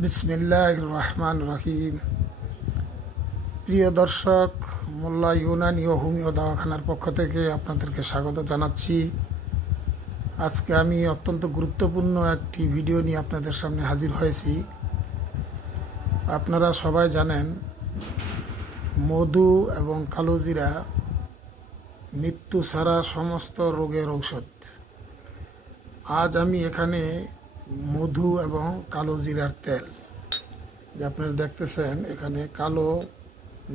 বিসমিল্লাহির রহমানির রহিম। প্রিয় দর্শক, মোল্লা ইউনানি ও হোমিও দাওয়াখানার পক্ষ থেকে আপনাদেরকে স্বাগত জানাচ্ছি। আজকে আমি অত্যন্ত গুরুত্বপূর্ণ একটি ভিডিও নিয়ে আপনাদের সামনে হাজির হয়েছি। আপনারা সবাই জানেন মধু এবং কালোজিরা মৃত্যু ছাড়া সমস্ত রোগের ঔষধ। আজ আমি এখানে মধু এবং কালো জিরার তেল, যে আপনারা দেখতেছেন এখানে কালো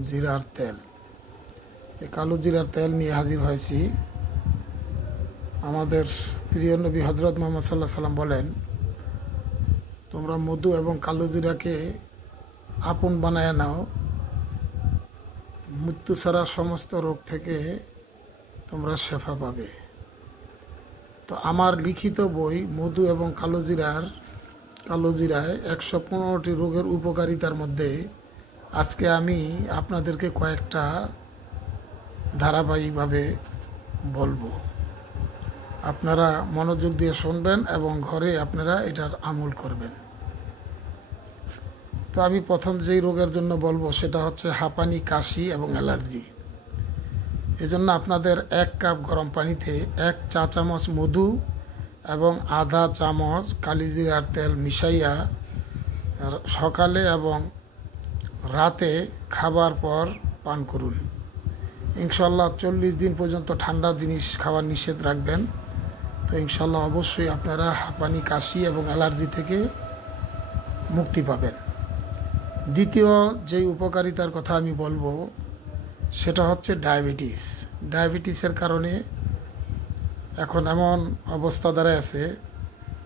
জিরার তেল, এই কালো জিরার তেল নিয়ে হাজির হয়েছি। আমাদের প্রিয় নবী হযরত মুহাম্মদ সাল্লাল্লাহু আলাইহি সাল্লাম বলেন, তোমরা মধু এবং কালো জিরাকে আপন বানায় নাও, মৃত্যু ছাড়া সমস্ত রোগ থেকে তোমরা শেফা পাবে। তো আমার লিখিত বই মধু এবং কালোজিরায় 115টি রোগের উপকারিতার মধ্যে আজকে আমি আপনাদেরকে কয়েকটা ধারাবাহিকভাবে বলবো। আপনারা মনোযোগ দিয়ে শুনবেন এবং ঘরে আপনারা এটার আমল করবেন। তো আমি প্রথম যেই রোগের জন্য বলবো সেটা হচ্ছে হাঁপানি, কাশি এবং অ্যালার্জি। এজন্য আপনাদের 1 কাপ গরম পানিতে 1 চা চামচ মধু এবং আধা চামচ কালিজিরার তেল মিশাইয়া সকালে এবং রাতে খাবার পর পান করুন। ইনশাল্লাহ 40 দিন পর্যন্ত ঠান্ডা জিনিস খাওয়ার নিষেধ রাখবেন। তো ইনশাল্লাহ অবশ্যই আপনারা হাঁপানি, কাশি এবং অ্যালার্জি থেকে মুক্তি পাবেন। দ্বিতীয় যেই উপকারিতার কথা আমি বলবো সেটা হচ্ছে ডায়াবেটিসের কারণে এখন এমন অবস্থা দাঁড়ায় আছে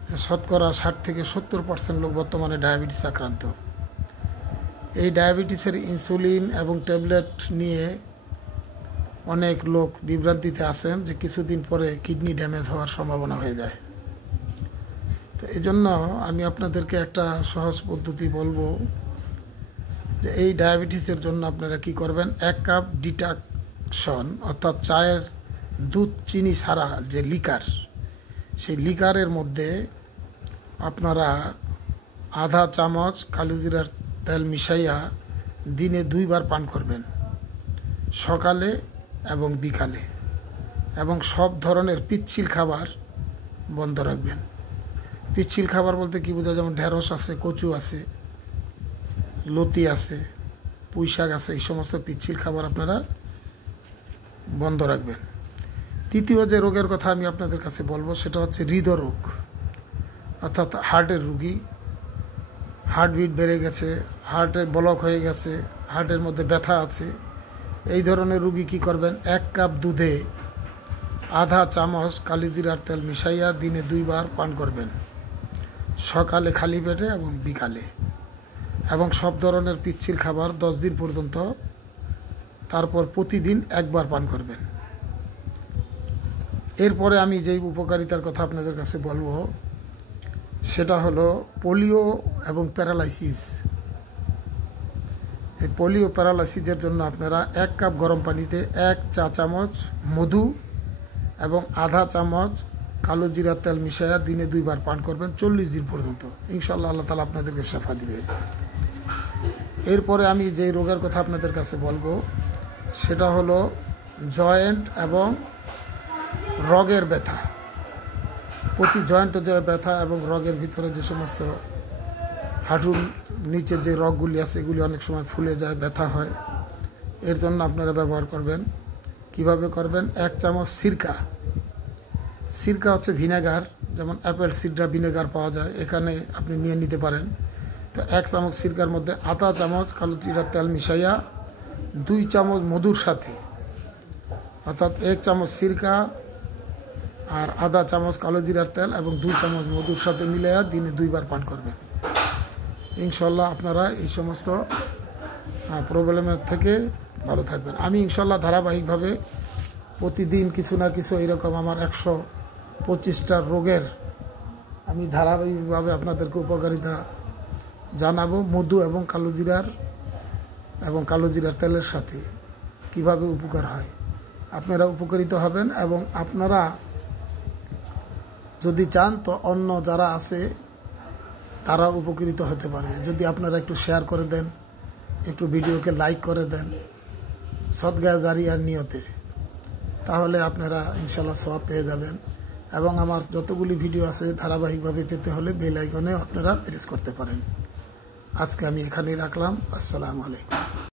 যে শতকরা 60 থেকে 70% লোক বর্তমানে ডায়াবেটিস আক্রান্ত। এই ডায়াবেটিসের ইনসুলিন এবং ট্যাবলেট নিয়ে অনেক লোক বিভ্রান্তিতে আছেন যে কিছুদিন পরে কিডনি ড্যামেজ হওয়ার সম্ভাবনা হয়ে যায়। তো এই জন্য আমি আপনাদেরকে একটা সহজ পদ্ধতি বলবো যে এই ডায়াবেটিসের জন্য আপনারা কি করবেন, 1 কাপ ডিটক্সন অর্থাৎ চায়ের দুধ চিনি ছাড়া যে লিকার, সেই লিকারের মধ্যে আপনারা আধা চামচ কালোজিরার তেল মিশাইয়া দিনে 2 বার পান করবেন, সকালে এবং বিকালে। এবং সব ধরনের পিচ্ছিল খাবার বন্ধ রাখবেন। পিচ্ছিল খাবার বলতে কি বোঝায়, যেমন ঢেঁড়স আছে, কচু আছে, লতি আছে, পুঁই শাক আছে, এই সমস্ত পিচ্ছিল খাবার আপনারা বন্ধ রাখবেন। তৃতীয় যে রোগের কথা আমি আপনাদের কাছে বলবো সেটা হচ্ছে হৃদরোগ অর্থাৎ হার্টের রুগী। হার্টবিট বেড়ে গেছে, হার্টের ব্লক হয়ে গেছে, হার্টের মধ্যে ব্যথা আছে, এই ধরনের রুগী কি করবেন, 1 কাপ দুধে আধা চামচ কালিজিরার তেল মিশাইয়া দিনে 2 বার পান করবেন, সকালে খালি পেটে এবং বিকালে। এবং সব ধরনের পিচ্ছিল খাবার 10 দিন পর্যন্ত, তারপর প্রতিদিন 1 বার পান করবেন। এরপরে আমি যেই উপকারিতার কথা আপনাদের কাছে বলবো সেটা হলো পোলিও এবং প্যারালাইসিস। এই পোলিও প্যারালাইসিসের জন্য আপনারা 1 কাপ গরম পানিতে 1 চা চামচ মধু এবং আধা চামচ কালো জিরার তেল মিশাইয়া দিনে 2 বার পান করবেন 40 দিন পর্যন্ত। ইনশাল্লাহ আল্লাহ তাআলা আপনাদেরকে শেফা দিবে। এরপরে আমি যেই রোগের কথা আপনাদের কাছে বলবো সেটা হলো জয়েন্ট এবং রগের ব্যথা। প্রতি জয়েন্টে যে ব্যথা এবং রগের ভিতরে যে সমস্ত হাঁটুর নিচে যে রগগুলি আছে এগুলি অনেক সময় ফুলে যায়, ব্যথা হয়। এর জন্য আপনারা ব্যবহার করবেন। কিভাবে করবেন, 1 চামচ সিরকা হচ্ছে ভিনেগার, যেমন অ্যাপেল সিডার ভিনেগার পাওয়া যায়, এখানে আপনি নিয়ে নিতে পারেন। তো 1 চামচ সিরকার মধ্যে আধা চামচ কালো জিরার তেল মিশাইয়া 2 চামচ মধুর সাথে, অর্থাৎ 1 চামচ সিরকা আর আধা চামচ কালো জিরার তেল এবং 2 চামচ মধুর সাথে মিলাইয়া দিনে 2 বার পান করবেন। ইনশাল্লাহ আপনারা এই সমস্ত প্রবলেমের থেকে ভালো থাকবেন। আমি ইনশাল্লাহ ধারাবাহিকভাবে প্রতিদিন কিছু না কিছু এরকম আমার 125টা রোগের আমি ধারাবাহিকভাবে আপনাদেরকে উপকারিতা জানাবো। মধু এবং কালো জিরার তেলের সাথে কিভাবে উপকার হয়, আপনারা উপকৃত হবেন। এবং আপনারা যদি চান তো অন্য যারা আছে তারা উপকৃত হতে পারবে। যদি আপনারা একটু শেয়ার করে দেন, একটু ভিডিওকে লাইক করে দেন সদকা জারিয়ার নিয়তে, তাহলে আপনারা ইনশাল্লাহ সওয়াব পেয়ে যাবেন। এবং আমার যতগুলি ভিডিও আছে ধারাবাহিকভাবে পেতে হলে বেল আইকনে আপনারা প্রেস করতে পারেন। আজকে আমি এখানেই রাখলাম। আসসালামু আলাইকুম।